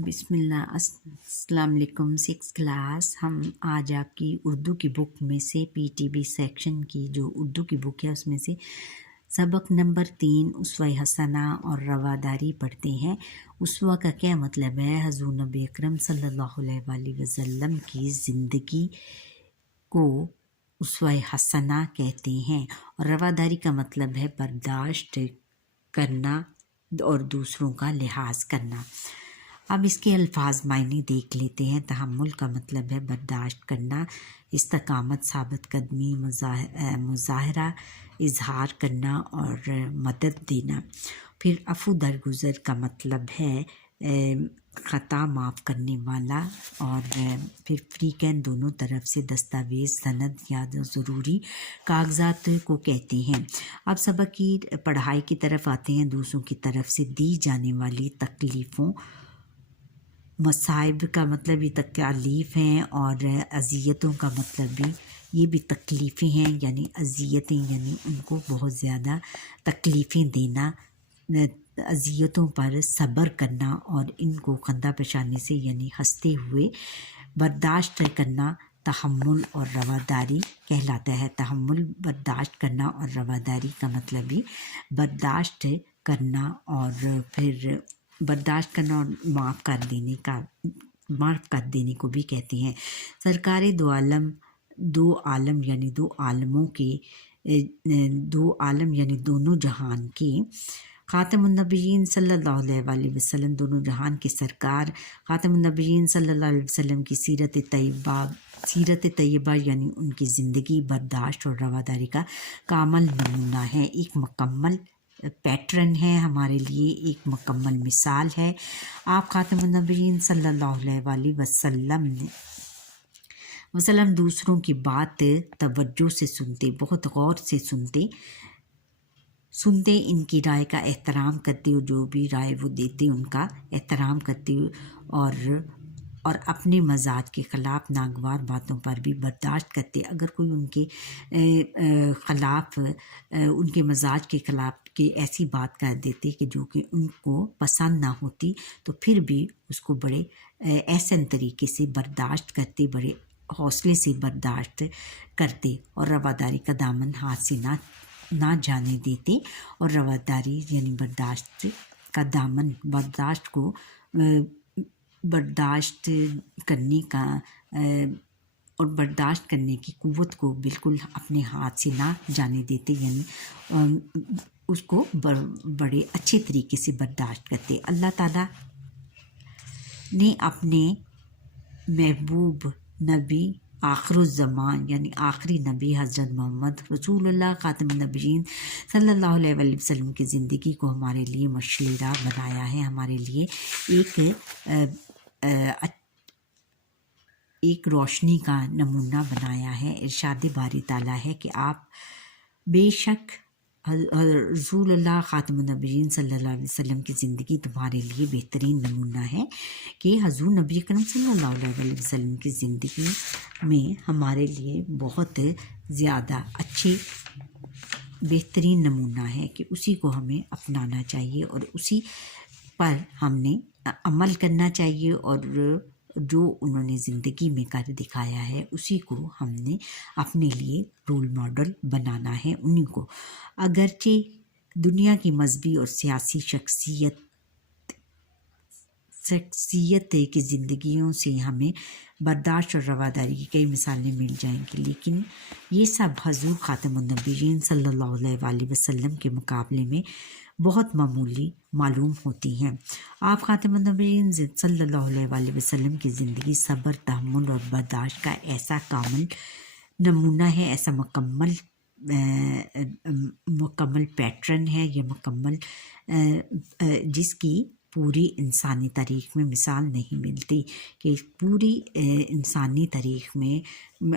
بسم اللہ السلام علیکم۔ 6 کلاس ہم آج آپ کی اردو کی بک میں سے PTB سیکشن کی جو اردو کی بک ہے اس میں سے سبق نمبر 3 اسوہ حسنہ اور رواداری پڑھتے ہیں۔ اسوہ کا کیا مطلب ہے؟ حضور نبی اکرم صلی اللہ علیہ وآلہ وسلم کی زندگی کو اسوہ حسنہ کہتے ہیں، اور رواداری کا مطلب ہے برداشت کرنا اور دوسروں کا لحاظ کرنا۔ اب اس کے الفاظ معنی دیکھ لیتے ہیں۔ تحمل کا مطلب ہے برداشت کرنا، استقامت، ثابت قدمی، مظاہرہ، اظہار کرنا اور مدد دینا۔ پھر عفو درگزر کا مطلب ہے خطا معاف کرنے والا، اور پھر فریقین دونوں طرف سے دستاویز، سند یا ضروری کاغذات کو کہتے ہیں۔ اب سبق کی پڑھائی کی طرف آتے ہیں۔ دوسروں کی طرف سے دی جانے والی تکلیفوں، مصائب کا مطلب یہ تکالیف ہیں، اور اذیتوں کا مطلب بھی یہ بھی تکلیفیں ہیں، یعنی اذیتیں، یعنی ان کو بہت زیادہ تکلیفیں دینا، اذیتوں پر صبر کرنا اور ان کو خندہ پیشانی سے یعنی ہنستے ہوئے برداشت کرنا تحمل اور رواداری کہلاتا ہے۔ تحمل برداشت کرنا اور رواداری کا مطلب بھی برداشت کرنا، اور پھر برداشت کرنا اور معاف کر دینے کو بھی کہتے ہیں۔ سرکار دو عالم یعنی دونوں جہان کے خاتم النبیین صلی اللہ علیہ وآلہ وسلم، دونوں جہان کے سرکار خاتم النبیین صلی اللہ علیہ وسلم کی سیرت طیبہ یعنی ان کی زندگی برداشت اور رواداری کا کامل نمونہ ہے، ایک مکمل پیٹرن ہے ہمارے لیے، ایک مکمل مثال ہے۔ آپ خاتم النبیین صلی اللہ علیہ وآلہ وسلم دوسروں کی بات توجہ سے سنتے، بہت غور سے سنتے، ان کی رائے کا احترام کرتے، جو بھی رائے وہ دیتے ان کا احترام کرتے، اور اپنے مزاج کے خلاف ناگوار باتوں پر بھی برداشت کرتے۔ اگر کوئی ان کے خلاف، ان کے مزاج کے خلاف ایسی بات کر دیتے کہ جو کہ ان کو پسند نہ ہوتی، تو پھر بھی اس کو بڑے احسن طریقے سے برداشت کرتے، بڑے حوصلے سے برداشت کرتے، اور رواداری کا دامن ہاتھ سے نہ جانے دیتے۔ اور رواداری یعنی برداشت کا دامن، برداشت کرنے کی قوت کو بالکل اپنے ہاتھ سے نہ جانے دیتے، یعنی اس کو بڑے اچھے طریقے سے برداشت کرتے۔ اللہ تعالیٰ نے اپنے محبوب نبی آخر الزمان یعنی آخری نبی حضرت محمد رسول اللہ خاتم النبیین صلی اللہ علیہ وآلہ وسلم کی زندگی کو ہمارے لیے مشعل راہ بنایا ہے، ہمارے لیے ایک روشنی کا نمونہ بنایا ہے۔ ارشاد باری تعالیٰ ہے کہ آپ بے شک رسول اللہ خاتم النبیین صلی اللہ علیہ وسلم کی زندگی تمہارے لیے بہترین نمونہ ہے، کہ حضور نبی اکرم صلی اللہ علیہ وسلم کی زندگی میں ہمارے لیے بہت زیادہ بہترین نمونہ ہے، کہ اسی کو ہمیں اپنانا چاہیے اور اسی پر ہم نے عمل کرنا چاہیے، اور جو انہوں نے زندگی میں کر دکھایا ہے اسی کو ہم نے اپنے لیے رول ماڈل بنانا ہے، انہی کو۔ اگرچہ دنیا کی مذہبی اور سیاسی شخصیت کی زندگیوں سے ہمیں برداشت اور رواداری کی کئی مثالیں مل جائیں گی، لیکن یہ سب حضور خاتم النبیین صلی اللہ علیہ وآلہ وسلم کے مقابلے میں بہت معمولی معلوم ہوتی ہیں۔ آپ خاتم النبیین صلی اللہ علیہ وآلہ وسلم کی زندگی صبر، تحمل اور برداشت کا ایسا کامل نمونہ ہے، ایسا مکمل پیٹرن ہے، یہ مکمل جس کی پوری انسانی تاریخ میں مثال نہیں ملتی، کہ پوری انسانی تاریخ میں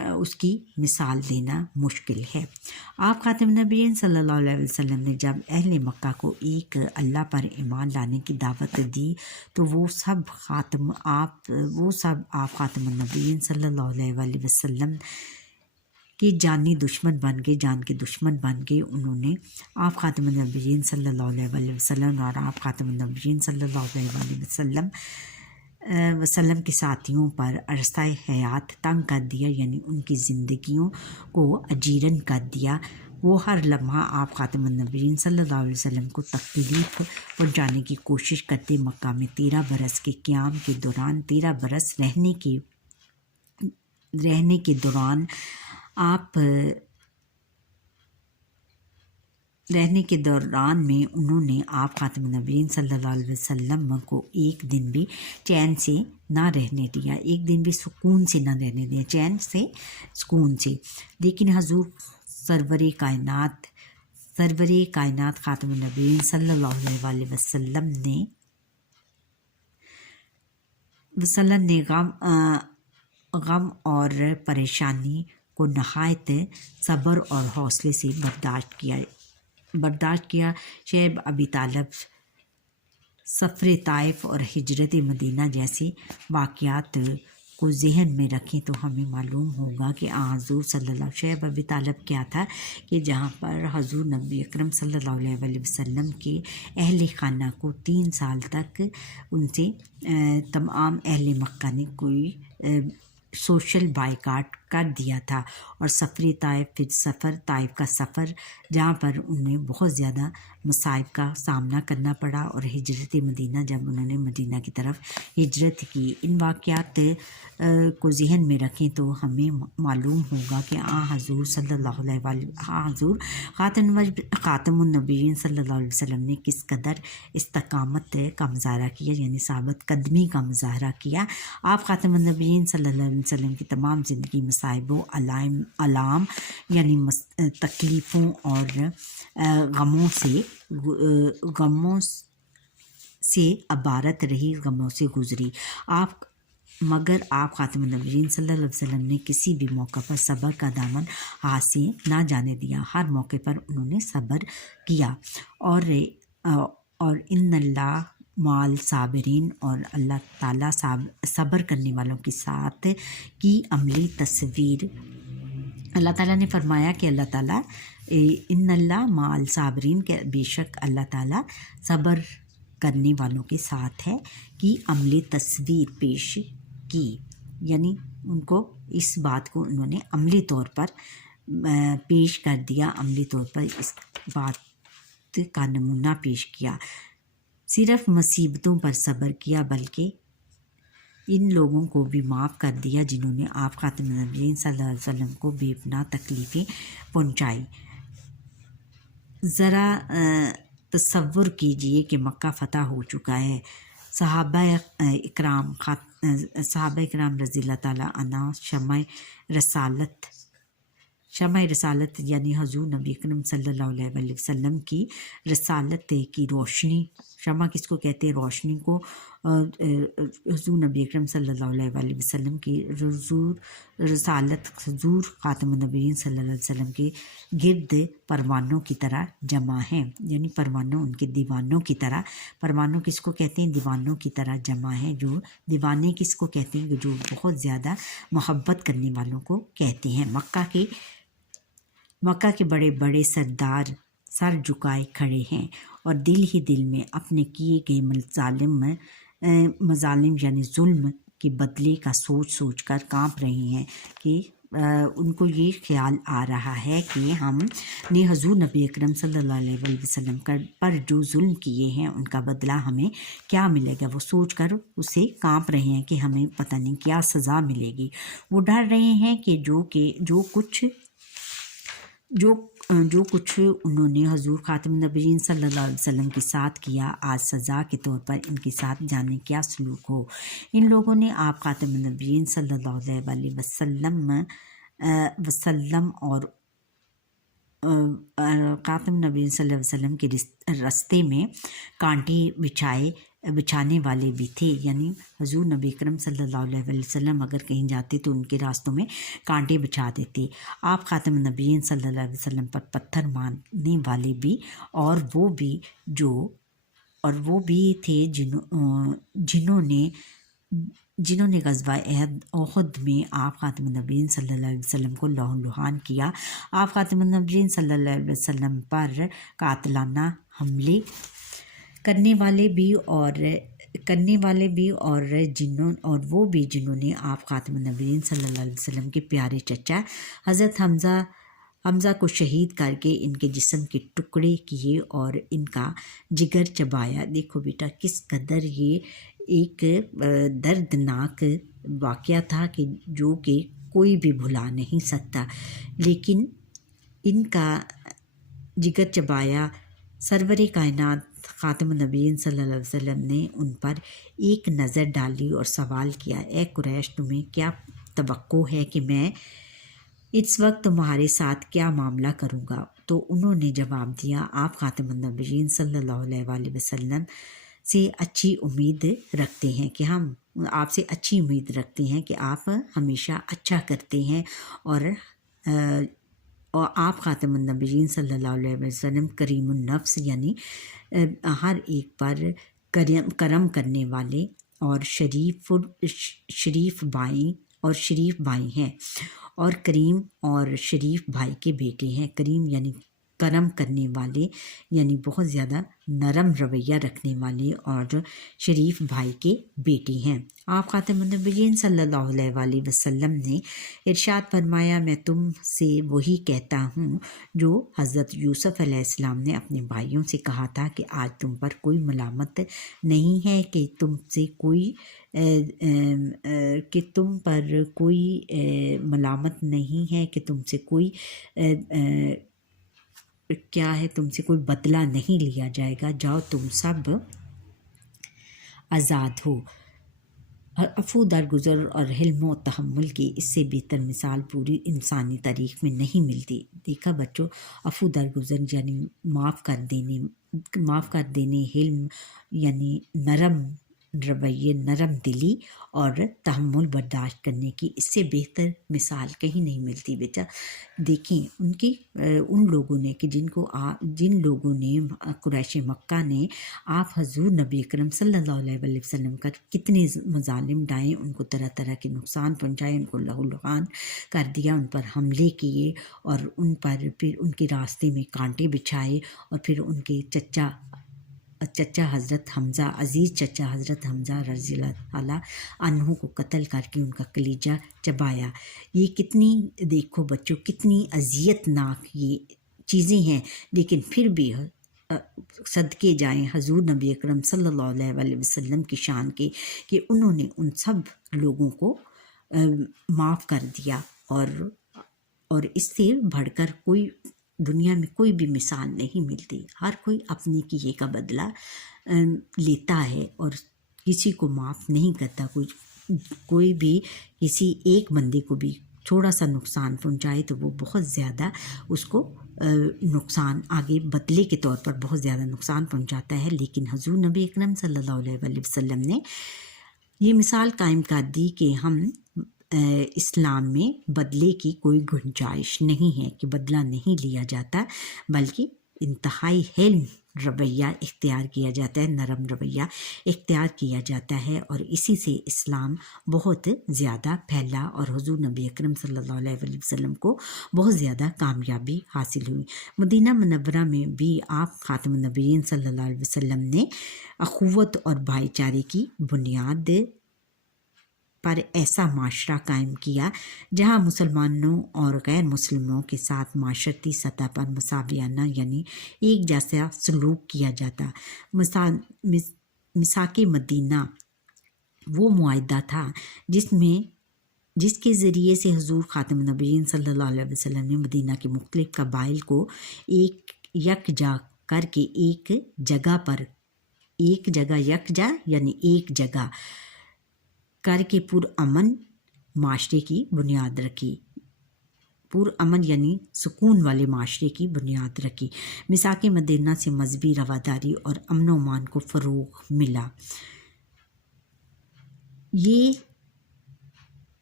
اس کی مثال دینا مشکل ہے۔ آپ خاتم نبیین صلی اللہ علیہ وسلم نے جب اہل مکہ کو ایک اللہ پر ایمان لانے کی دعوت دی، تو وہ سب آپ خاتم النبیین صلی اللہ علیہ وآلہ وسلم کے جان کے دشمن بن گئے۔ انہوں نے آپ خاتم النبیین صلی اللہ علیہ وآلہ وسلم اور آپ خاتم النبیین صلی اللہ علیہ وآلہ وسلم وسلم کے ساتھیوں پر عرصہ حیات تنگ کر دیا، یعنی ان کی زندگیوں کو اجیرن کر دیا۔ وہ ہر لمحہ آپ خاتم النبیین صلی اللہ علیہ وسلم کو تکلیف پہنچانے کی کوشش کرتے۔ مکہ میں 13 برس کے قیام کے دوران 13 برس رہنے کے دوران میں انہوں نے آپ خاتم النبیین صلی اللہ علیہ وسلم کو ایک دن بھی چین سے نہ رہنے دیا، ایک دن بھی سکون سے نہ رہنے دیا، چین سے سکون سے۔ لیکن حضور سرور کائنات خاتم النبیین صلی اللہ علیہ وسلم نے غم اور پریشانی کو نہایت صبر اور حوصلے سے برداشت کیا۔ شیب ابی طالب، سفر طائف اور ہجرت مدینہ جیسے واقعات کو ذہن میں رکھیں تو ہمیں معلوم ہوگا کہ حضور صلی اللہ شیب ابی طالب کیا تھا کہ جہاں پر حضور نبی اکرم صلی اللہ علیہ وسلم کے اہل خانہ کو 3 سال تک ان سے تمام اہل مکہ نے کوئی سوشل بائیکاٹ کر دیا تھا، اور سفر طائف کا سفر جہاں پر انہیں بہت زیادہ مصائب کا سامنا کرنا پڑا، اور ہجرت مدینہ جب انہوں نے مدینہ کی طرف ہجرت کی۔ ان واقعات کو ذہن میں رکھیں تو ہمیں معلوم ہوگا کہ حضور صلی اللہ علیہ وسلم حضور خاتم النبیین صلی اللہ علیہ وسلم نے کس قدر استقامت کا مظاہرہ کیا، یعنی ثابت قدمی کا مظاہرہ کیا۔ آپ خاتم النبیین صلی اللہ علیہ وسلم کی تمام زندگی مصائب و علام یعنی تکلیفوں اور غموں سے عبارت رہی، غموں سے گزری۔ مگر آپ خاتم النبیین صلی اللہ علیہ وسلم نے کسی بھی موقع پر صبر کا دامن ہاتھ سے نہ جانے دیا، ہر موقع پر انہوں نے صبر کیا، اور ان اللہ مال صابرین، اور اللہ تعالیٰ صبر کرنے والوں کے ساتھ کی عملی تصویر۔ اللہ تعالیٰ نے فرمایا کہ اللہ تعالیٰ ان اللہ مال صابرین، کہ بے شک اللہ تعالیٰ صبر کرنے والوں کے ساتھ ہے، کی عملی تصویر پیش کی، یعنی ان کو اس بات کو انہوں نے عملی طور پر پیش کر دیا، عملی طور پر اس بات کا نمونہ پیش کیا۔ صرف مصیبتوں پر صبر کیا، بلکہ ان لوگوں کو بھی معاف کر دیا جنہوں نے آپ خاتم النبیین صلی اللہ علیہ وسلم کو بے پناہ تکلیفیں پہنچائی۔ ذرا تصور کیجئے کہ مکہ فتح ہو چکا ہے، صحابہ اکرام رضی اللہ تعالیٰ عنہ شمع رسالت یعنی حضور نبی اکرم صلی اللہ علیہ وسلم کی رسالت کی روشنی، شمع کس کو کہتے ہیں؟ روشنی کو، حضور نبی اکرم صلی اللہ علیہ وسلم کی رسالت حضور خاتم النبیین صلی اللہ علیہ وسلم کے گرد پروانوں کی طرح جمع ہیں، یعنی پروانوں ان کے دیوانوں کی طرح، پروانوں کس کو کہتے ہیں؟ دیوانوں کی طرح جمع ہیں۔ جو دیوانے کس کو کہتے ہیں؟ جو بہت زیادہ محبت کرنے والوں کو کہتے ہیں۔ مکہ کے بڑے بڑے سردار سر جھکائے کھڑے ہیں، اور دل ہی دل میں اپنے کیے گئے مظالم یعنی ظلم کے بدلے کا سوچ کر کانپ رہے ہیں، کہ ان کو یہ خیال آ رہا ہے کہ ہم نے حضور نبی اکرم صلی اللہ علیہ وسلم پر جو ظلم کیے ہیں ان کا بدلہ ہمیں کیا ملے گا۔ وہ سوچ کر اسے کانپ رہے ہیں کہ ہمیں پتہ نہیں کیا سزا ملے گی۔ وہ ڈر رہے ہیں کہ جو کچھ انہوں نے حضور خاتم النبیین صلی اللہ علیہ وسلم کے ساتھ کیا، آج سزا کے طور پر ان کے ساتھ جانے کیا سلوک ہو۔ ان لوگوں نے آپ خاتم النبیین صلی اللہ علیہ وسلم اور خاتم النبیین صلی اللہ علیہ وسلم کے راستے میں کانٹے بچھانے والے بھی تھے، یعنی حضور نبی اکرم صلی اللہ علیہ وسلم اگر کہیں جاتے تو ان کے راستوں میں کانٹے بچھا دیتے۔ آپ خاتم النبیین صلی اللہ علیہ وسلم پر پتھر مارنے والے بھی، اور وہ بھی تھے جنہوں نے غزوہ احد میں آپ خاتم النبیین صلی اللہ علیہ وسلم کو لہو لہان کیا۔ آپ خاتم النبیین صلی اللہ علیہ وسلم پر قاتلانہ حملے کرنے والے بھی، اور کرنے والے بھی اور وہ بھی جنہوں نے آپ خاتم النبیین صلی اللہ علیہ وسلم کے پیارے چچا حضرت حمزہ کو شہید کر کے ان کے جسم کے ٹکڑے کیے اور ان کا جگر چبایا۔ دیکھو بیٹا کس قدر یہ ایک دردناک واقعہ تھا کہ جو کہ کوئی بھی بھلا نہیں سکتا، لیکن ان کا جگر چبایا سرور کائنات خاتم النبیین صلی اللہ علیہ وسلم نے ان پر ایک نظر ڈالی اور سوال کیا، اے قریش تمہیں کیا توقع ہے کہ میں اس وقت تمہارے ساتھ کیا معاملہ کروں گا؟ تو انہوں نے جواب دیا، آپ خاتم النبیین صلی اللہ علیہ وآلہ وسلم سے اچھی امید رکھتے ہیں کہ ہم آپ سے اچھی امید رکھتے ہیں کہ آپ ہمیشہ اچھا کرتے ہیں اور آپ خاتم النبیین صلی اللہ علیہ وسلم کریم النفس یعنی ہر ایک پر کرم کرنے والے اور شریف بھائی ہیں اور کریم اور شریف بھائی کے بیٹے ہیں۔ کریم یعنی کرم کرنے والے یعنی بہت زیادہ نرم رویہ رکھنے والے اور شریف بھائی کے بیٹے ہیں۔ آپ خاتم النبیین صلی اللہ علیہ وآلہ وسلم نے ارشاد فرمایا، میں تم سے وہی کہتا ہوں جو حضرت یوسف علیہ السلام نے اپنے بھائیوں سے کہا تھا کہ آج تم پر کوئی ملامت نہیں ہے کہ تم ملامت نہیں ہے کہ تم سے کوئی تم سے کوئی بدلہ نہیں لیا جائے گا، جاؤ تم سب آزاد ہو۔ عفو درگزر اور حلم و تحمل کی اس سے بہتر مثال پوری انسانی تاریخ میں نہیں ملتی۔ دیکھا بچوں، عفو درگزر یعنی معاف کر دینے، حلم یعنی نرم رویے، نرم دلی اور تحمل برداشت کرنے کی اس سے بہتر مثال کہیں نہیں ملتی بیٹا۔ دیکھیں ان لوگوں نے کہ جن لوگوں نے قریش مکہ نے آپ حضور نبی اکرم صلی اللہ علیہ وسلم کا کتنے مظالم ڈائے، ان کو طرح طرح کے نقصان پہنچائے، ان کو لہو لہان کر دیا، ان پر حملے کیے اور ان پر پھر ان کے راستے میں کانٹے بچھائے اور پھر ان کے چچا حضرت حمزہ، عزیز چچا حضرت حمزہ رضی اللہ تعالیٰ عنہ کو قتل کر کے ان کا کلیجہ چبایا۔ یہ دیکھو بچوں کتنی اذیت ناک یہ چیزیں ہیں، لیکن پھر بھی صدقے جائیں حضور نبی اکرم صلی اللہ علیہ وآلہ وسلم کی شان کے کہ انہوں نے ان سب لوگوں کو معاف کر دیا، اور اس سے بڑھ کر کوئی دنیا میں کوئی بھی مثال نہیں ملتی۔ ہر کوئی اپنے کیے کا بدلہ لیتا ہے اور کسی کو معاف نہیں کرتا۔ کوئی بھی کسی ایک بندے کو بھی تھوڑا سا نقصان پہنچائے تو وہ بہت زیادہ اس کو نقصان آگے بدلے کے طور پر بہت زیادہ نقصان پہنچاتا ہے، لیکن حضور نبی اکرم صلی اللہ علیہ وآلہ وسلم نے یہ مثال قائم کر دی کہ ہم اسلام میں بدلے کی کوئی گنجائش نہیں ہے، کہ بدلہ نہیں لیا جاتا، بلکہ انتہائی حلم رویہ اختیار کیا جاتا ہے، نرم رویہ اختیار کیا جاتا ہے، اور اسی سے اسلام بہت زیادہ پھیلا اور حضور نبی اکرم صلی اللہ علیہ وآلہ وسلم کو بہت زیادہ کامیابی حاصل ہوئی۔ مدینہ منورہ میں بھی آپ خاتم النبیین صلی اللہ علیہ وسلم نے اخوت اور بھائی چارے کی بنیاد پر ایسا معاشرہ قائم کیا جہاں مسلمانوں اور غیر مسلموں کے ساتھ معاشرتی سطح پر مساویانہ یعنی ایک جیسا سلوک کیا جاتا۔ میثاق مدینہ وہ معاہدہ تھا جس کے ذریعے سے حضور خاتم النبیین صلی اللہ علیہ وسلم نے مدینہ کے مختلف قبائل کو یکجا کر کے ایک جگہ کر کے پرامن معاشرے کی بنیاد رکھی، پرامن یعنی سکون والے معاشرے کی بنیاد رکھی۔ میثاق مدینہ سے مذہبی رواداری اور امن و امان کو فروغ ملا۔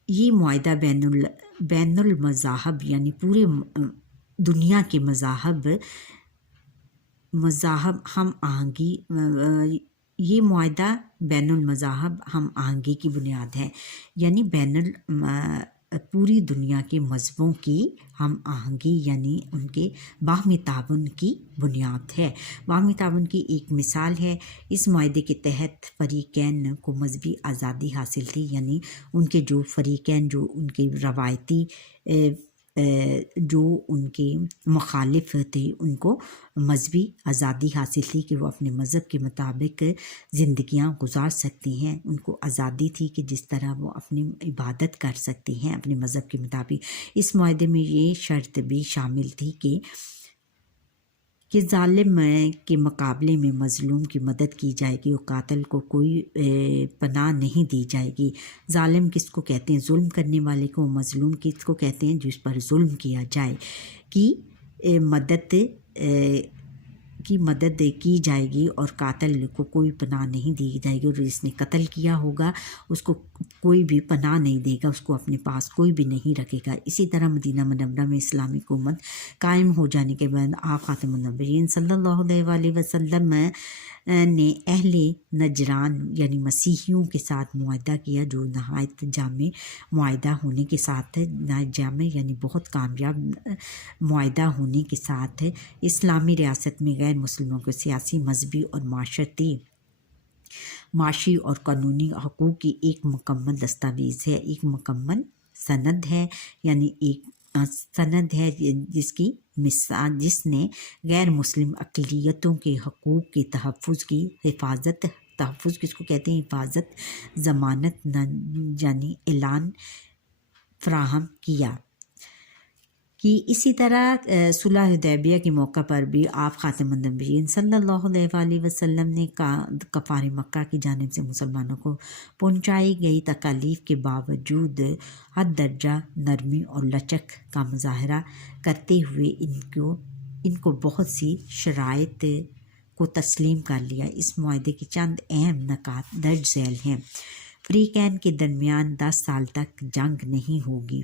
یہ معاہدہ بین المذاہب یعنی پورے دنیا کے مذاہب ہم آہنگی، یہ معاہدہ بین المذاہب ہم آہنگی کی بنیاد ہے، یعنی پوری دنیا کے مذہبوں کی ہم آہنگی یعنی ان کے باہمی تعاون کی بنیاد ہے۔ باہمی تعاون کی ایک مثال ہے، اس معاہدے کے تحت فریقین کو مذہبی آزادی حاصل تھی، یعنی ان کے جو فریقین جو ان کے روایتی جو ان کے مخالف تھے ان کو مذہبی آزادی حاصل تھی کہ وہ اپنے مذہب کے مطابق زندگیاں گزار سکتی ہیں۔ ان کو آزادی تھی کہ جس طرح وہ اپنی عبادت کر سکتی ہیں اپنے مذہب کے مطابق۔ اس معاہدے میں یہ شرط بھی شامل تھی کہ ظالم کے مقابلے میں مظلوم کی مدد کی جائے گی اور قاتل کو کوئی پناہ نہیں دی جائے گی۔ ظالم کس کو کہتے ہیں؟ ظلم کرنے والے کو۔ مظلوم کس کو کہتے ہیں؟ جس پر ظلم کیا جائے کی مدد کی جائے گی، اور قاتل کو کوئی پناہ نہیں دی جائے گی، اور جس نے قتل کیا ہوگا اس کو کوئی بھی پناہ نہیں دے گا، اس کو اپنے پاس کوئی بھی نہیں رکھے گا۔ اسی طرح مدینہ منورہ میں اسلامی حکومت قائم ہو جانے کے بعد آپ خاتم النبیین صلی اللہ علیہ وآلہ وسلم نے اہل نجران یعنی مسیحیوں کے ساتھ معاہدہ کیا، جو نہایت جامع معاہدہ ہونے کے ساتھ نہایت جامع یعنی بہت کامیاب معاہدہ ہونے کے ساتھ اسلامی ریاست میں غیر مسلموں کو سیاسی، مذہبی اور معاشی اور قانونی حقوق کی ایک مکمل دستاویز ہے، ایک مکمل سند ہے، یعنی ایک سند ہے جس نے غیر مسلم اقلیتوں کے حقوق کے تحفظ کس کو کہتے ہیں؟ حفاظت، ضمانت یعنی اعلان فراہم کیا۔ کہ اسی طرح صلح حدیبیہ کے موقع پر بھی آپ خاتم النبیین صلی اللہ علیہ وآلہ وسلم نے کفار مکہ کی جانب سے مسلمانوں کو پہنچائی گئی تکالیف کے باوجود حد درجہ نرمی اور لچک کا مظاہرہ کرتے ہوئے ان کو بہت سی شرائط کو تسلیم کر لیا۔ اس معاہدے کے چند اہم نکات درج ذیل ہیں۔ فریقین کے درمیان 10 سال تک جنگ نہیں ہوگی۔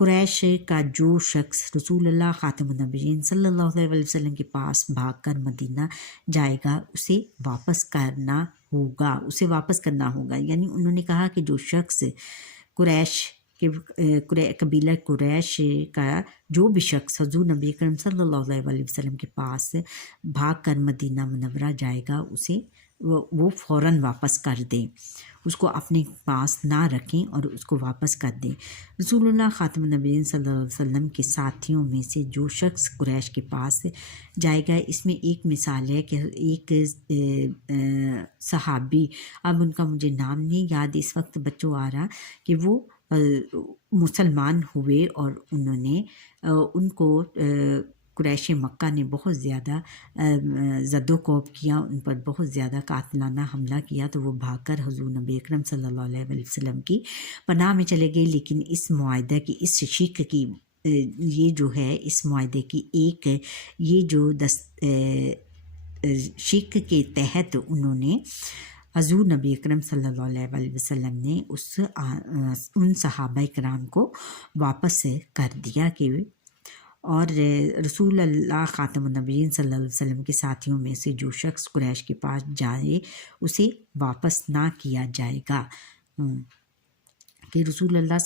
قریش کا جو شخص رسول اللہ خاتم النبیین صلی اللہ علیہ وسلم کے پاس بھاگ کر مدینہ جائے گا اسے واپس کرنا ہوگا، یعنی انہوں نے کہا کہ جو شخص قبیلہ قریش کا جو بھی شخص حضور نبی کریم صلی اللہ علیہ وسلم کے پاس بھاگ کر مدینہ منورہ جائے گا اسے وہ فوراً واپس کر دیں، اس کو اپنے پاس نہ رکھیں اور اس کو واپس کر دیں۔ رسول اللہ خاتم النبیین صلی اللہ علیہ وسلم کے ساتھیوں میں سے جو شخص قریش کے پاس جائے گا، اس میں ایک مثال ہے کہ ایک صحابی، اب ان کا مجھے نام نہیں یاد اس وقت بچوں آ رہا، کہ وہ مسلمان ہوئے اور انہوں نے ان کو قریش مکہ نے بہت زیادہ زد و کوب کیا، ان پر بہت زیادہ قاتلانہ حملہ کیا، تو وہ بھاگ کر حضور نبی اکرم صلی اللہ علیہ وسلم کی پناہ میں چلے گئے۔ لیکن اس معاہدہ کی اس شک کی یہ جو ہے اس معاہدے کی ایک یہ جو شک کے تحت انہوں نے حضور نبی اکرم صلی اللہ علیہ وسلم نے ان صحابہ کرام کو واپس کر دیا کہ اور رسول اللہ خاتم النبیین صلی اللہ علیہ وسلم کے ساتھیوں میں سے جو شخص قریش کے پاس جائے اسے واپس نہ کیا جائے گا، کہ رسول اللہ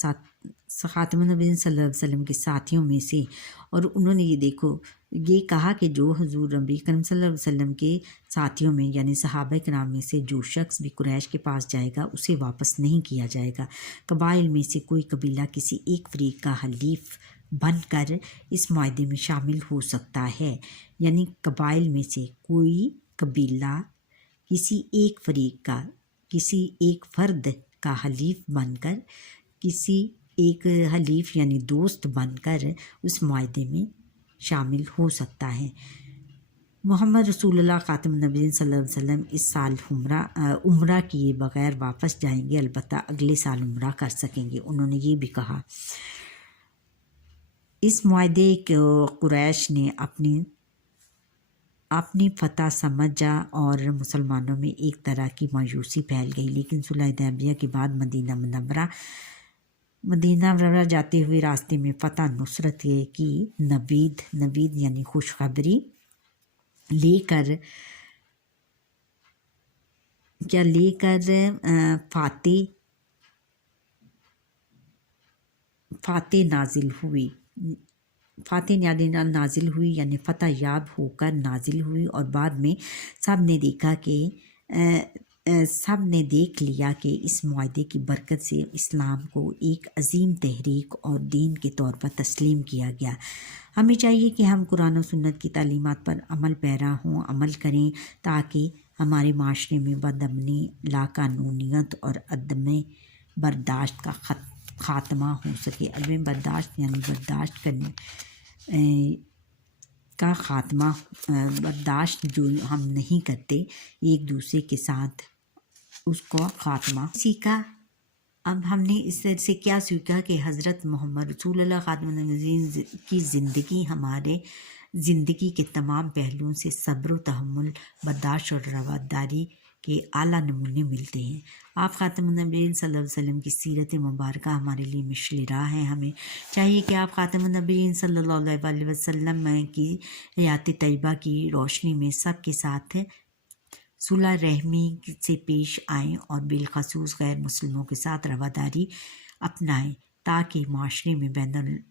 خاتم النبیین صلی اللہ علیہ وسلم کے ساتھیوں میں سے، اور انہوں نے یہ کہا کہ جو حضور نبی کریم صلی اللہ علیہ وسلم کے ساتھیوں میں یعنی صحابہ کرام میں سے جو شخص بھی قریش کے پاس جائے گا اسے واپس نہیں کیا جائے گا۔ قبائل میں سے کوئی قبیلہ کسی ایک فریق کا حلیف بن کر اس معاہدے میں شامل ہو سکتا ہے، یعنی قبائل میں سے کوئی قبیلہ کسی ایک فریق کا کسی ایک فرد کا حلیف بن کر کسی ایک حلیف یعنی دوست بن کر اس معاہدے میں شامل ہو سکتا ہے۔ محمد رسول اللہ خاتم النبیین صلی اللہ علیہ وسلم اس سال عمرہ کیے بغیر واپس جائیں گے، البتہ اگلے سال عمرہ کر سکیں گے۔ انہوں نے یہ بھی کہا۔ اس معاہدے کو قریش نے اپنی فتح سمجھا اور مسلمانوں میں ایک طرح کی مایوسی پھیل گئی، لیکن صلح حدیبیہ کے بعد مدینہ منورہ جاتے ہوئے راستے میں فتح نصرت کی نوید یعنی خوشخبری لے کر فاتح فاتح نازل ہوئی یعنی فتح یاب ہو کر نازل ہوئی، اور بعد میں سب نے دیکھ لیا کہ اس معاہدے کی برکت سے اسلام کو ایک عظیم تحریک اور دین کے طور پر تسلیم کیا گیا۔ ہمیں چاہیے کہ ہم قرآن و سنت کی تعلیمات پر عمل پیرا ہوں، عمل کریں، تاکہ ہمارے معاشرے میں بدامنی، لاقانونیت اور عدم برداشت کا خاتمہ ہو سکے۔ عدم برداشت یعنی برداشت کرنے کا خاتمہ، برداشت جو ہم نہیں کرتے ایک دوسرے کے ساتھ، اس کو خاتمہ سیکھا۔ اب ہم نے اس سے کیا سیکھا کہ حضرت محمد رسول اللہ خاتم النبیین کی زندگی ہمارے زندگی کے تمام پہلوؤں سے صبر و تحمل، برداشت اور رواداری کے اعلیٰ نمونے ملتے ہیں۔ آپ خاتم النبیین صلی اللہ علیہ وسلم کی سیرت مبارکہ ہمارے لیے مشعل راہ ہے۔ ہمیں چاہیے کہ آپ خاتم النبیین صلی اللہ علیہ وسلم کی حیات طیبہ کی روشنی میں سب کے ساتھ صلح رحمی سے پیش آئیں اور بالخصوص غیر مسلموں کے ساتھ رواداری اپنائیں، تاکہ معاشرے میں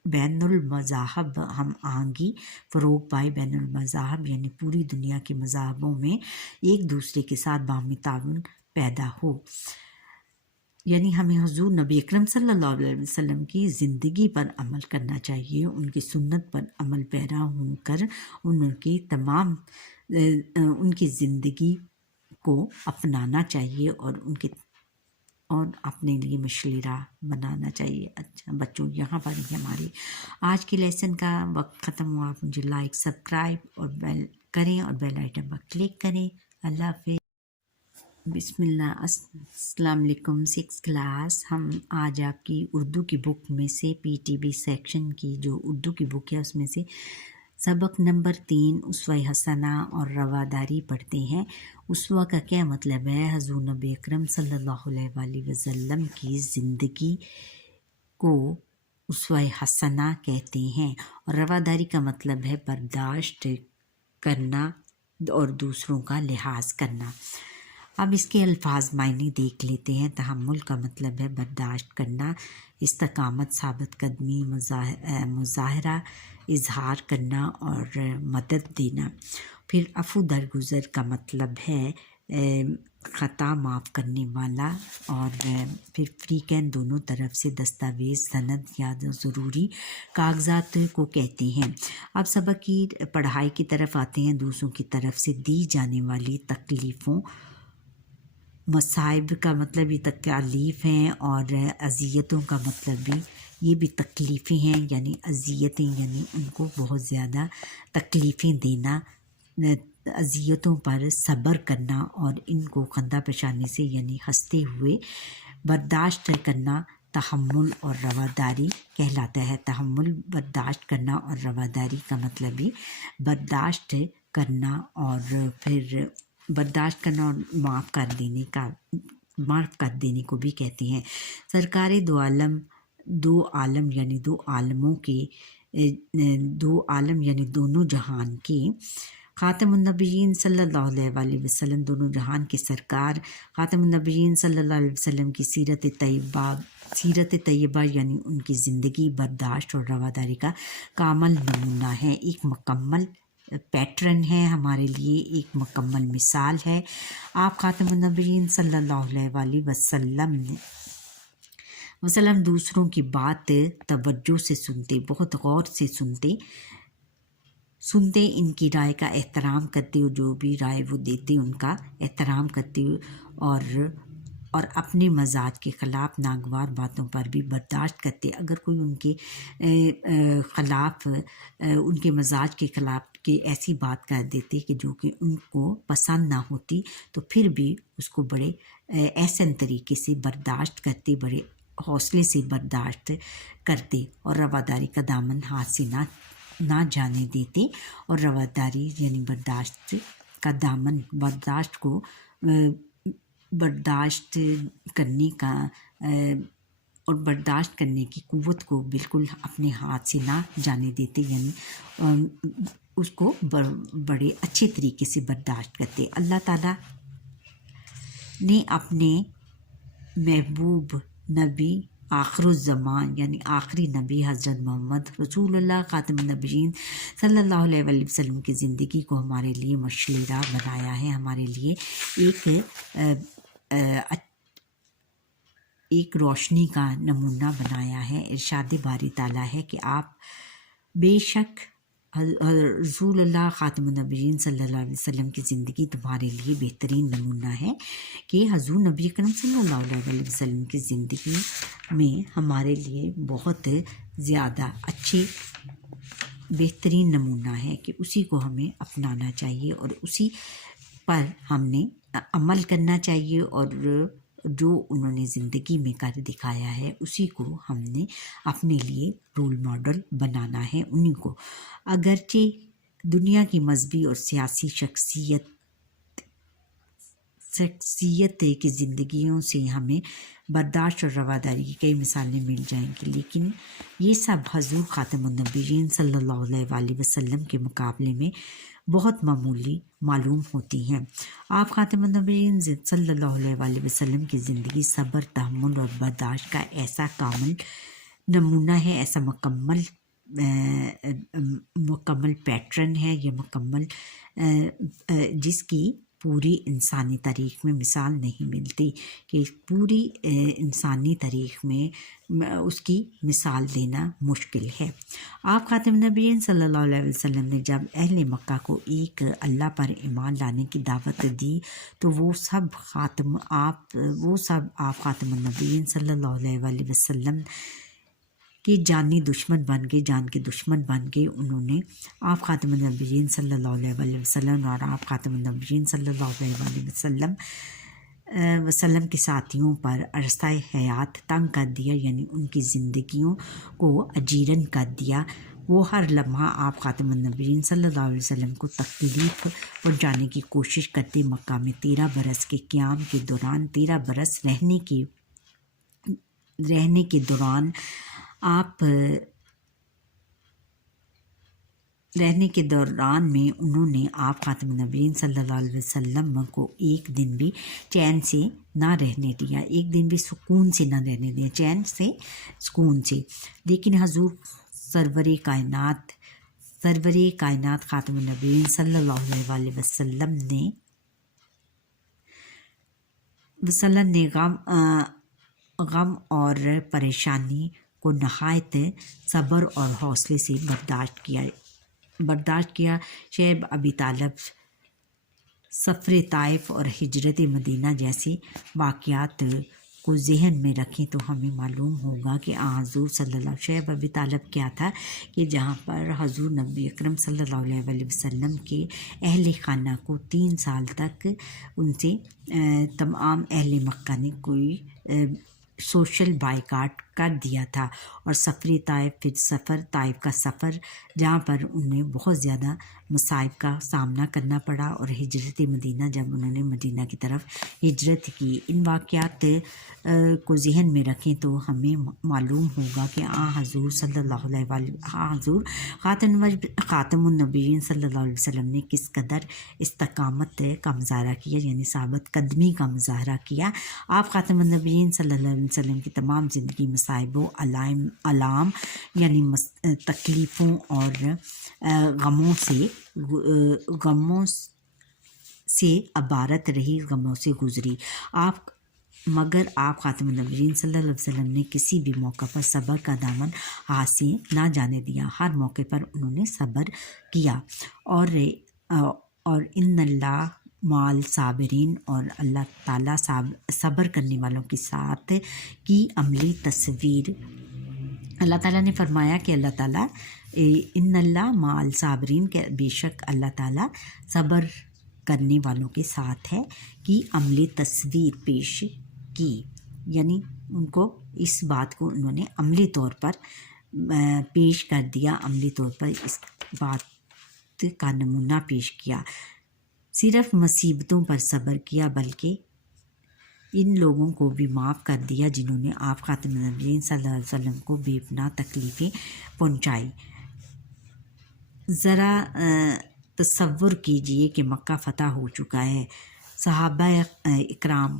بین المذاہب ہم آہنگی فروغ پائے۔ بین المذاہب یعنی پوری دنیا کے مذاہبوں میں ایک دوسرے کے ساتھ باہمی تعاون پیدا ہو۔ یعنی ہمیں حضور نبی اکرم صلی اللہ علیہ وسلم کی زندگی پر عمل کرنا چاہیے، ان کی سنت پر عمل پیرا ہو کر ان کی زندگی کو اپنانا چاہیے اور اپنے لیے مشعل راہ بنانا چاہیے۔ اچھا بچوں، یہاں پر ہی ہمارے آج کے لیسن کا وقت ختم ہوا۔ آپ مجھے لائک، سبسکرائب اور بیل کریں اور بیل آئٹن پر کلک کریں۔ اللہ حافظ۔ بسم اللہ۔ السلام علیکم 6 کلاس۔ ہم آج آپ کی اردو کی بک میں سے PTB سیکشن کی جو اردو کی بک ہے اس میں سے سبق نمبر 3 اسوہ حسنہ اور رواداری پڑھتے ہیں۔ اسوہ کا کیا مطلب ہے؟ حضور نبی اکرم صلی اللہ علیہ وآلہ وسلم کی زندگی کو اسوہ حسنہ کہتے ہیں، اور رواداری کا مطلب ہے برداشت کرنا اور دوسروں کا لحاظ کرنا۔ اب اس کے الفاظ معنی دیکھ لیتے ہیں۔ تحمل کا مطلب ہے برداشت کرنا، استقامت، ثابت قدمی، مظاہرہ، اظہار کرنا اور مدد دینا۔ پھر عفو درگزر کا مطلب ہے خطا معاف کرنے والا، اور پھر فریقین دونوں طرف سے دستاویز، سند یا ضروری کاغذات کو کہتے ہیں۔ اب سبق کی پڑھائی کی طرف آتے ہیں۔ دوسروں کی طرف سے دی جانے والی تکلیفوں، مصائب کا مطلب یہ تکالیف ہیں، اور اذیتوں کا مطلب بھی یہ بھی تکلیفیں ہیں، یعنی اذیتیں یعنی ان کو بہت زیادہ تکلیفیں دینا، اذیتوں پر صبر کرنا اور ان کو خندہ پیشانی سے یعنی ہنستے ہوئے برداشت کرنا تحمل اور رواداری کہلاتا ہے۔ تحمل برداشت کرنا اور رواداری کا مطلب بھی برداشت کرنا، اور پھر برداشت کرنا اور معاف کر دینے کو بھی کہتے ہیں۔ سرکار دو عالم یعنی دونوں جہان کے خاتم النبیین صلی اللہ علیہ وآلہ وسلم، دونوں جہان کے سرکار خاتم النبیین صلی اللہ علیہ وسلم کی سیرت طیبہ یعنی ان کی زندگی برداشت اور رواداری کا کامل نمونہ ہے، ایک مکمل پیٹرن ہے ہمارے لیے، ایک مکمل مثال ہے۔ آپ خاتم النبیین صلی اللہ علیہ وآلہ وسلم دوسروں کی بات توجہ سے سنتے، بہت غور سے سنتے، ان کی رائے کا احترام کرتے، اور جو بھی رائے وہ دیتے ان کا احترام کرتے، اور اپنے مزاج کے خلاف ناگوار باتوں پر بھی برداشت کرتے۔ اگر کوئی ان کے خلاف، ان کے مزاج کے خلاف کہ ایسی بات کر دیتے کہ جو کہ ان کو پسند نہ ہوتی، تو پھر بھی اس کو بڑے احسن طریقے سے برداشت کرتے، بڑے حوصلے سے برداشت کرتے، اور رواداری کا دامن ہاتھ سے نہ جانے دیتے۔ اور رواداری یعنی برداشت کا دامن، برداشت کرنے کی قوت کو بالکل اپنے ہاتھ سے نہ جانے دیتے، یعنی اس کو بڑے اچھے طریقے سے برداشت کرتے۔ اللہ تعالیٰ نے اپنے محبوب نبی آخر الزمان یعنی آخری نبی حضرت محمد رسول اللہ خاتم النبیین صلی اللہ علیہ وآلہ وسلم کی زندگی کو ہمارے لیے مشعل راہ بنایا ہے، ہمارے لیے ایک روشنی کا نمونہ بنایا ہے۔ ارشاد باری تعالیٰ ہے کہ آپ بے شک رسول اللہ خاتم النبیین صلی اللہ علیہ وسلم کی زندگی تمہارے لیے بہترین نمونہ ہے کہ حضور نبی اکرم صلی اللہ علیہ وسلم کی زندگی میں ہمارے لیے بہت زیادہ اچھے بہترین نمونہ ہے کہ اسی کو ہمیں اپنانا چاہیے اور اسی پر ہم نے عمل کرنا چاہیے، اور جو انہوں نے زندگی میں کر دکھایا ہے اسی کو ہم نے اپنے لیے رول ماڈل بنانا ہے انہی کو۔ اگرچہ دنیا کی مذہبی اور سیاسی شخصیت کی زندگیوں سے ہمیں برداشت اور رواداری کی کئی مثالیں مل جائیں گی، لیکن یہ سب حضور خاتم النبیین صلی اللہ علیہ وآلہ وسلم کے مقابلے میں بہت معمولی معلوم ہوتی ہیں۔ آپ خاتم النبیین صلی اللہ علیہ وآلہ وسلم کی زندگی صبر، تحمل اور برداشت کا ایسا کامل نمونہ ہے، ایسا مکمل پیٹرن ہے، یہ مکمل جس کی پوری انسانی تاریخ میں مثال نہیں ملتی، کہ پوری انسانی تاریخ میں اس کی مثال دینا مشکل ہے۔ آپ خاتم نبیین صلی اللہ علیہ وسلم نے جب اہل مکہ کو ایک اللہ پر ایمان لانے کی دعوت دی تو وہ سب آپ خاتم النبیین صلی اللہ علیہ وآلہ وسلم کے جانی دشمن بن گئے، جان کے دشمن بن گئے۔ انہوں نے آپ خاتم النبیین صلی اللہ علیہ وآلہ وسلم اور آپ خاتم النبیین صلی اللہ علیہ وآلہ وسلم کے ساتھیوں پر عرصہ حیات تنگ کر دیا، یعنی ان کی زندگیوں کو اجیرن کر دیا۔ وہ ہر لمحہ آپ خاتم النبیین صلی اللہ علیہ وسلم کو تکلیف پہنچانے کی کوشش کرتے۔ مکہ میں 13 برس کے قیام کے دوران 13 برس رہنے کے دوران میں انہوں نے آپ خاتم النبیین صلی اللہ علیہ وسلم کو ایک دن بھی چین سے نہ رہنے دیا، ایک دن بھی سکون سے نہ رہنے دیا، چین سے سکون سے۔ لیکن حضور سرور کائنات خاتم النبیین صلی اللہ علیہ وآلہ وسلم نے غم اور پریشانی کو نہایت صبر اور حوصلے سے برداشت کیا۔ شیب ابی طالب، سفر طائف اور ہجرت مدینہ جیسے واقعات کو ذہن میں رکھیں تو ہمیں معلوم ہوگا کہ حضور صلی اللہ شیب ابی طالب کیا تھا کہ جہاں پر حضور نبی اکرم صلی اللہ علیہ وآلہ وسلم کے اہل خانہ کو 3 سال تک ان سے تمام اہل مکہ نے کوئی سوشل بائیکاٹ کر دیا تھا، اور سفر طائف کا سفر جہاں پر انہیں بہت زیادہ مصائب کا سامنا کرنا پڑا، اور ہجرت مدینہ جب انہوں نے مدینہ کی طرف ہجرت کی۔ ان واقعات کو ذہن میں رکھیں تو ہمیں معلوم ہوگا کہ حضور صلی اللہ علیہ وآلہ حضور خاتم النبیین صلی اللہ علیہ وسلم نے کس قدر استقامت کا مظاہرہ کیا، یعنی ثابت قدمی کا مظاہرہ کیا۔ آپ خاتم النبیین صلی اللہ علیہ وسلم کی تمام زندگی مصائب و علام یعنی تکلیفوں اور غموں سے عبارت رہی، غموں سے گزری۔ مگر آپ خاتم النبیین صلی اللہ علیہ وسلم نے کسی بھی موقع پر صبر کا دامن ہاتھ سے نہ جانے دیا، ہر موقع پر انہوں نے صبر کیا، اور ان اللہ مال صابرین، اور اللہ تعالیٰ صبر کرنے والوں کے ساتھ کی عملی تصویر۔ اللہ تعالیٰ نے فرمایا کہ اللہ تعالیٰ ان اللہ مال صابرین، کہ بے شک اللہ تعالیٰ صبر کرنے والوں کے ساتھ ہے، کی عملی تصویر پیش کی، یعنی ان کو اس بات کو انہوں نے عملی طور پر پیش کر دیا، عملی طور پر اس بات کا نمونہ پیش کیا۔ صرف مصیبتوں پر صبر کیا، بلکہ ان لوگوں کو بھی معاف کر دیا جنہوں نے آپ خاتم النبیین صلی اللہ علیہ وسلم کو بے پناہ تکلیفیں پہنچائی۔ ذرا تصور کیجئے کہ مکہ فتح ہو چکا ہے، صحابہ اکرام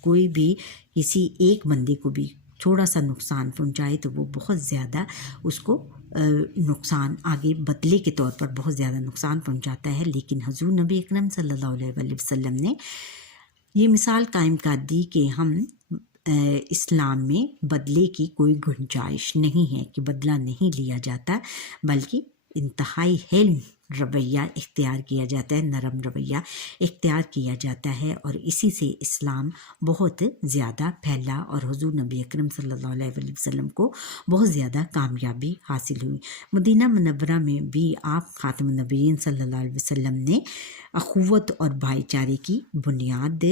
کوئی بھی کسی ایک بندے کو بھی تھوڑا سا نقصان پہنچائے تو وہ بہت زیادہ اس کو نقصان آگے بدلے کے طور پر بہت زیادہ نقصان پہنچاتا ہے. لیکن حضور نبی اکرم صلی اللہ علیہ وسلم نے یہ مثال قائم کر دی کہ ہم اسلام میں بدلے کی کوئی گنجائش نہیں ہے، کہ بدلہ نہیں لیا جاتا، بلکہ انتہائی حلم رویہ اختیار کیا جاتا ہے، نرم رویہ اختیار کیا جاتا ہے، اور اسی سے اسلام بہت زیادہ پھیلا اور حضور نبی اکرم صلی اللہ علیہ وسلم کو بہت زیادہ کامیابی حاصل ہوئی. مدینہ منورہ میں بھی آپ خاتم النبیین صلی اللہ علیہ وسلم نے اخوت اور بھائی چارے کی بنیاد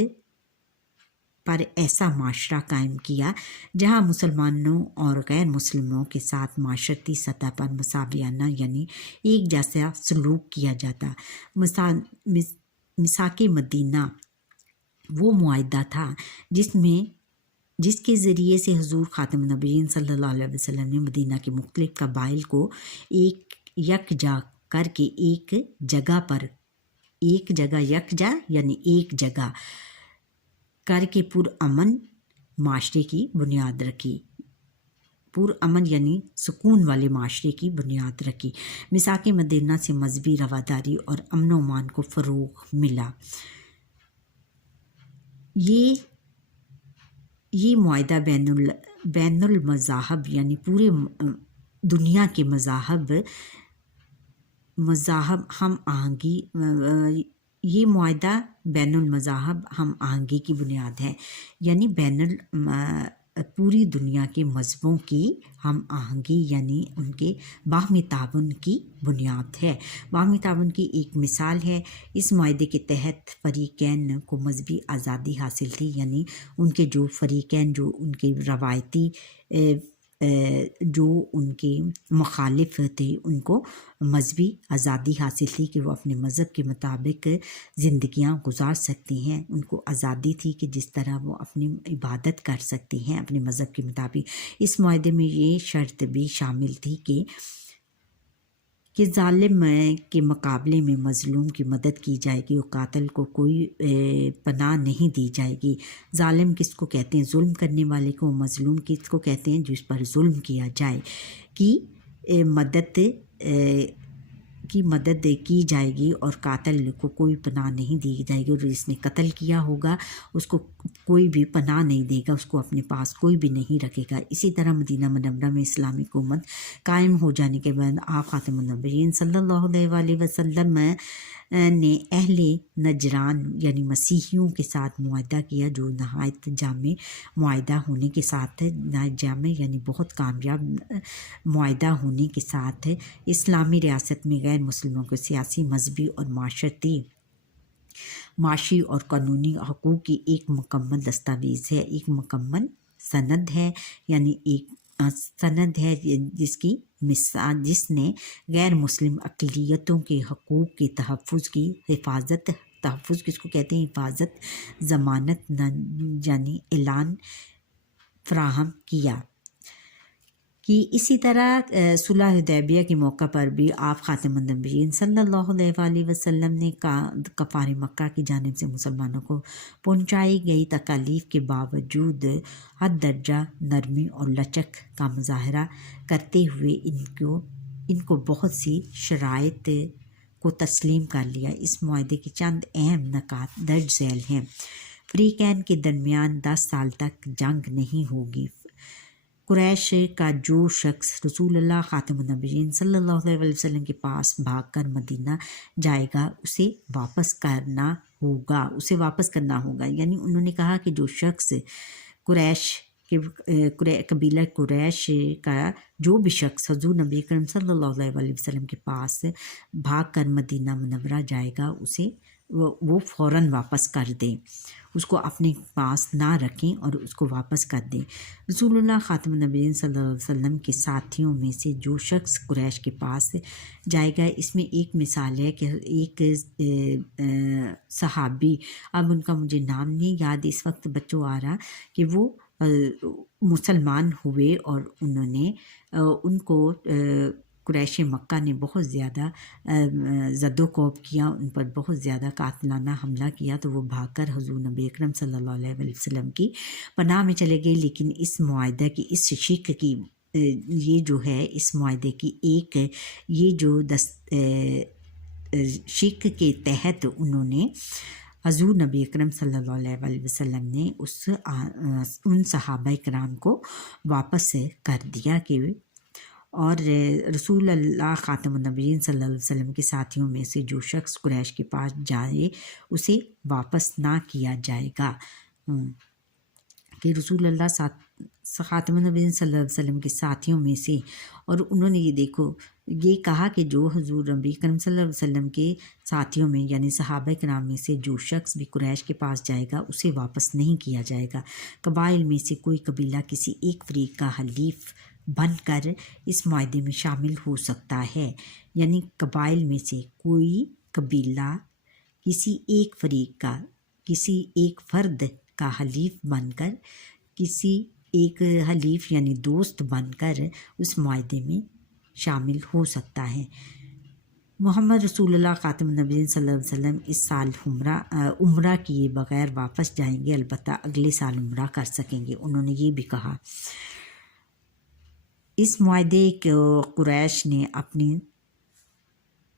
پر ایسا معاشرہ قائم کیا جہاں مسلمانوں اور غیر مسلموں کے ساتھ معاشرتی سطح پر مساویانہ یعنی ایک جیسا سلوک کیا جاتا. میثاق مدینہ وہ معاہدہ تھا جس کے ذریعے سے حضور خاتم النبیین صلی اللہ علیہ وسلم نے مدینہ کے مختلف قبائل کو یکجا کر کے ایک جگہ کر کے پرامن معاشرے کی بنیاد رکھی. پرامن یعنی سکون والے معاشرے کی بنیاد رکھی. میثاق مدینہ سے مذہبی رواداری اور امن و امان کو فروغ ملا. یہ معاہدہ بین المذاہب یعنی پورے دنیا کے مذاہب ہم آہنگی، یہ معاہدہ بین المذاہب ہم آہنگی کی بنیاد ہے، یعنی پوری دنیا کے مذہبوں کی ہم آہنگی یعنی ان کے باہمی تعاون کی بنیاد ہے. باہمی تعاون کی ایک مثال ہے. اس معاہدے کے تحت فریقین کو مذہبی آزادی حاصل تھی، یعنی ان کے جو فریقین جو ان کے روایتی جو ان کے مخالف تھے ان کو مذہبی آزادی حاصل تھی کہ وہ اپنے مذہب کے مطابق زندگیاں گزار سکتے ہیں. ان کو آزادی تھی کہ جس طرح وہ اپنی عبادت کر سکتے ہیں اپنے مذہب کے مطابق. اس معاہدے میں یہ شرط بھی شامل تھی کہ ظالم کے مقابلے میں مظلوم کی مدد کی جائے گی اور قاتل کو کوئی پناہ نہیں دی جائے گی. ظالم کس کو کہتے ہیں؟ ظلم کرنے والے کو. مظلوم کس کو کہتے ہیں؟ جس پر ظلم کیا جائے. کی مدد کی جائے گی اور قاتل کو کوئی پناہ نہیں دی جائے گی، اور جس نے قتل کیا ہوگا اس کو کوئی بھی پناہ نہیں دے گا، اس کو اپنے پاس کوئی بھی نہیں رکھے گا. اسی طرح مدینہ منورہ میں اسلامی حکومت قائم ہو جانے کے بعد آپ خاتم النبیین صلی اللہ علیہ وسلم نے اہل نجران یعنی مسیحیوں کے ساتھ معاہدہ کیا، جو نہایت جامع معاہدہ ہونے کے ساتھ یعنی بہت کامیاب معاہدہ ہونے کے ساتھ اسلامی ریاست میں غیر مسلموں کو سیاسی، مذہبی اور معاشی اور قانونی حقوق کی ایک مکمل دستاویز ہے، ایک مکمل سند ہے، یعنی ایک سند ہے جس نے غیر مسلم اقلیتوں کے حقوق کے تحفظ کس کو کہتے ہیں؟ حفاظت، ضمانت یعنی اعلان فراہم کیا. کہ اسی طرح صلح حدیبیہ کے موقع پر بھی آپ خاتم النبیین صلی اللہ علیہ وسلم نے کفار مکہ کی جانب سے مسلمانوں کو پہنچائی گئی تکالیف کے باوجود حد درجہ نرمی اور لچک کا مظاہرہ کرتے ہوئے ان کو بہت سی شرائط کو تسلیم کر لیا. اس معاہدے کے چند اہم نکات درج ذیل ہیں. فریقین کے درمیان 10 سال تک جنگ نہیں ہوگی. قریش کا جو شخص رسول اللہ خاتم النبیین صلی اللہ علیہ وسلم کے پاس بھاگ کر مدینہ جائے گا اسے واپس کرنا ہوگا. یعنی انہوں نے کہا کہ جو شخص قبیلہ قریش کا جو بھی شخص حضور نبی کریم صلی اللہ علیہ وسلم کے پاس بھاگ کر مدینہ منورہ جائے گا اسے وہ فوراً واپس کر دیں، اس کو اپنے پاس نہ رکھیں اور اس کو واپس کر دیں. رسول اللہ خاتم النبیین صلی اللہ علیہ وسلم کے ساتھیوں میں سے جو شخص قریش کے پاس جائے گا، اس میں ایک مثال ہے کہ ایک صحابی، اب ان کا مجھے نام نہیں یاد اس وقت بچوں آ رہا، کہ وہ مسلمان ہوئے اور انہوں نے ان کو قریش مکہ نے بہت زیادہ زد و کوب کیا، ان پر بہت زیادہ قاتلانہ حملہ کیا، تو وہ بھاگ کر حضور نبی اکرم صلی اللہ علیہ وسلم کی پناہ میں چلے گئے۔ لیکن اس معاہدہ کی، اس شک کی، یہ جو ہے اس معاہدے کی ایک یہ جو شک کے تحت انہوں نے حضور نبی اکرم صلی اللہ علیہ وسلم نے ان صحابہ کرام کو واپس کر دیا کہ اور رسول اللہ خاتم النبیین صلی اللہ علیہ وسلم کے ساتھیوں میں سے جو شخص قریش کے پاس جائے اسے واپس نہ کیا جائے گا، کہ رسول اللہ خاتم النبیین صلی اللہ علیہ وسلم کے ساتھیوں میں سے، اور انہوں نے یہ کہا کہ جو حضور نبی کریم صلی اللہ علیہ وسلم کے ساتھیوں میں یعنی صحابہ کرام میں سے جو شخص بھی قریش کے پاس جائے گا اسے واپس نہیں کیا جائے گا۔ قبائل میں سے کوئی قبیلہ کسی ایک فریق کا حلیف بن کر اس معاہدے میں شامل ہو سکتا ہے، یعنی قبائل میں سے کوئی قبیلہ کسی ایک فریق کا، کسی ایک فرد کا حلیف بن کر، کسی ایک حلیف یعنی دوست بن کر اس معاہدے میں شامل ہو سکتا ہے۔ محمد رسول اللہ خاتم النبیین صلی اللہ علیہ وسلم اس سال عمرہ کیے بغیر واپس جائیں گے، البتہ اگلے سال عمرہ کر سکیں گے۔ انہوں نے یہ بھی کہا۔ اس معاہدے کو قریش نے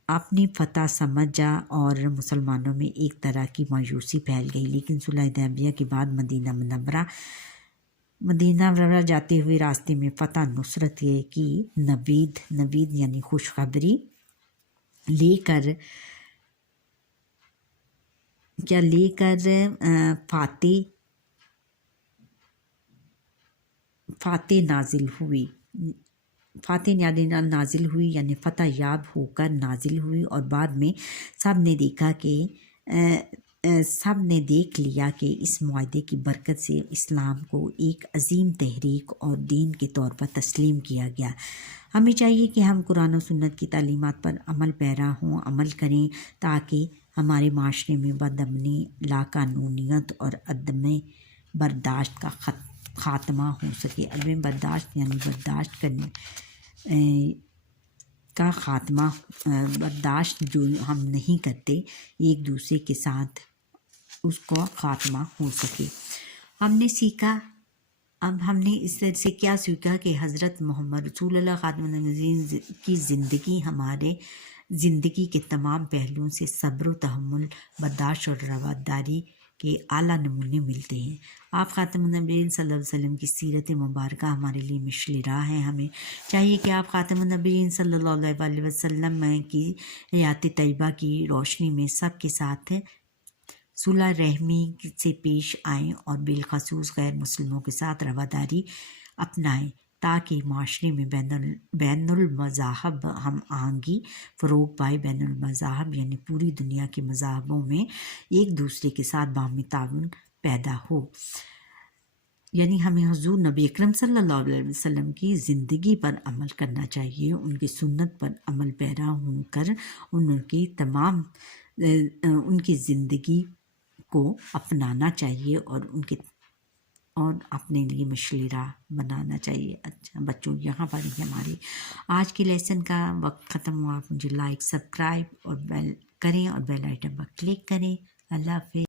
اپنی فتح سمجھا اور مسلمانوں میں ایک طرح کی مایوسی پھیل گئی، لیکن صلح حدیبیہ کے بعد مدینہ منورہ جاتے ہوئے راستے میں فتح نصرت کی نوید یعنی خوشخبری لے کر فاتح نازل ہوئی یعنی فتح یاب ہو کر نازل ہوئی، اور بعد میں سب نے دیکھ لیا کہ اس معاہدے کی برکت سے اسلام کو ایک عظیم تحریک اور دین کے طور پر تسلیم کیا گیا۔ ہمیں چاہیے کہ ہم قرآن و سنت کی تعلیمات پر عمل پیرا ہوں، عمل کریں، تاکہ ہمارے معاشرے میں بدامنی، لاقانونیت اور عدم برداشت کا خاتمہ ہو سکے۔ عدم برداشت یعنی برداشت کرنے کا خاتمہ، برداشت جو ہم نہیں کرتے ایک دوسرے کے ساتھ، اس کو خاتمہ ہو سکے۔ ہم نے سیکھا، اب ہم نے اس سے کیا سیکھا کہ حضرت محمد رسول اللہ خاتم النبیین کی زندگی ہمارے زندگی کے تمام پہلوؤں سے صبر و تحمل، برداشت اور رواداری کے اعلیٰ نمونے ملتے ہیں۔ آپ خاتم النبیین صلی اللہ علیہ وسلم کی سیرت مبارکہ ہمارے لیے مشعل راہ ہے۔ ہمیں چاہیے کہ آپ خاتم النبیین صلی اللہ علیہ وسلم کی حیات طیبہ کی روشنی میں سب کے ساتھ صلح رحمی سے پیش آئیں اور بالخصوص غیر مسلموں کے ساتھ رواداری اپنائیں، تاکہ معاشرے میں بین المذاہب ہم آہنگی فروغ پائے۔ بین المذاہب یعنی پوری دنیا کے مذاہبوں میں ایک دوسرے کے ساتھ باہمی تعاون پیدا ہو، یعنی ہمیں حضور نبی اکرم صلی اللہ علیہ وسلم کی زندگی پر عمل کرنا چاہیے، ان کی سنت پر عمل پیرا ہو کر ان کی زندگی کو اپنانا چاہیے اور اپنے لیے مشعل راہ بنانا چاہیے۔ اچھا بچوں، یہاں پر ہی ہمارے آج کے لیسن کا وقت ختم ہوا۔ مجھے لائک، سبسکرائب اور بیل کریں اور بیل آئٹم پر کلک کریں۔ اللہ حافظ۔